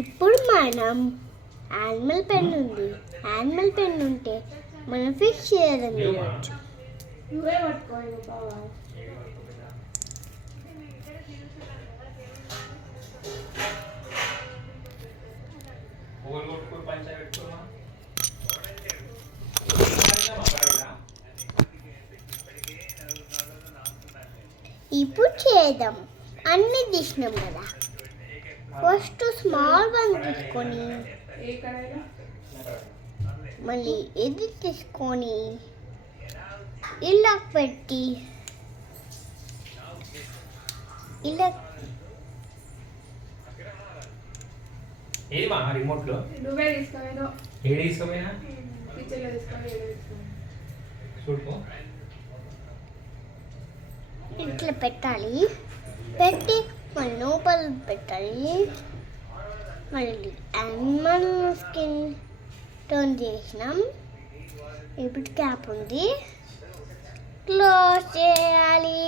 ఇప్పుడు మనం animal pen ఉంది. యానిమల్ పెన్ ఉంటే మనం ఫిక్స్ చేయడం చేయొచ్చు. నువ్వే పట్టుకో బావా. ఇప్పుడు చేద్దాం. అన్నీ తీసినాం కదా, ఫస్ట్ స్మాల్ వన్ తీసుకొని మళ్ళీ ఇది తీసుకొని ఇలా పెట్టి ఇలా ఏది మా రిమోట్ లో నువ్వే తీసుకోవేదో ఏది తీసుకోపోయినా కిచెన్లో తీసుకొని చూడుకో. ఇట్లా పెట్టాలి. పెట్టి మళ్ళీ లోపల పెట్టాలి. మళ్ళీ యానిమల్ స్కిన్ టర్న్ చేసినాం. ఇప్పుడు క్యాప్ ఉంది, క్లోజ్ చేయాలి.